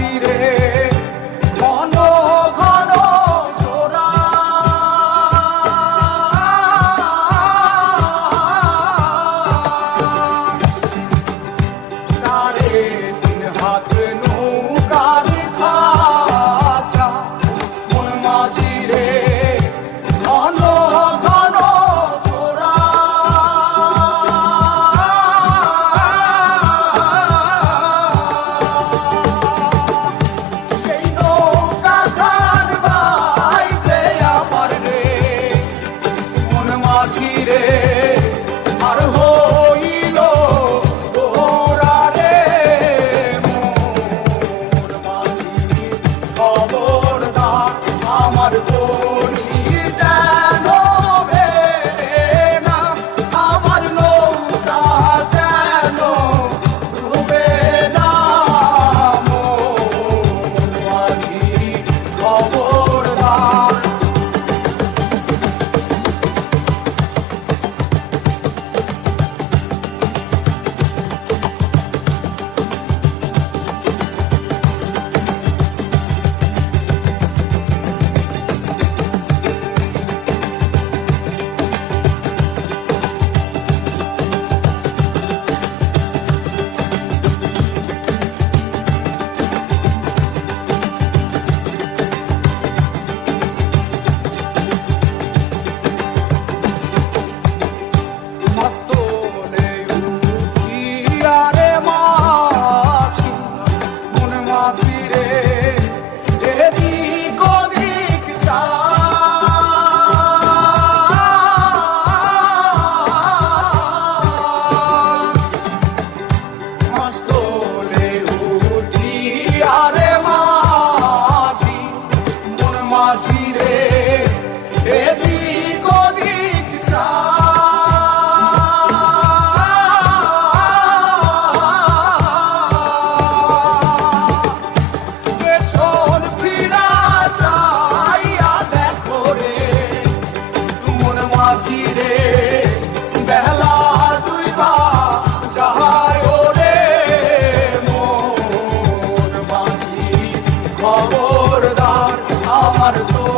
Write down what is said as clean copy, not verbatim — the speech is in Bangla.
মাঝি রে ঘন ঘন জোড়া সাড়ে তিন হাত নৌকার খাঁচা মন মাঝি রে ঘন ঘন জোড়া সেই নৌকা খান বাইতে আমার রে মন মাঝি রে আর হইল গোরা রে মন মাঝি খবরদার আমার তরি যেন বেড়ে না আমার নৌকা যেন ডুবে না মন মাঝি খবরদার মস্তলে উঠিয়া রে মাঝি মন মাঝি রে এদিক ওদিক মস্তলে উঠিয়া রে মাঝি মন মাঝি রে এদিক ওদিক পেছন ফিরা চাইয়া দেখো রে মন মাঝি রে বেলা দুইবা যায় রে মন মাঝি খবরদার আমার তো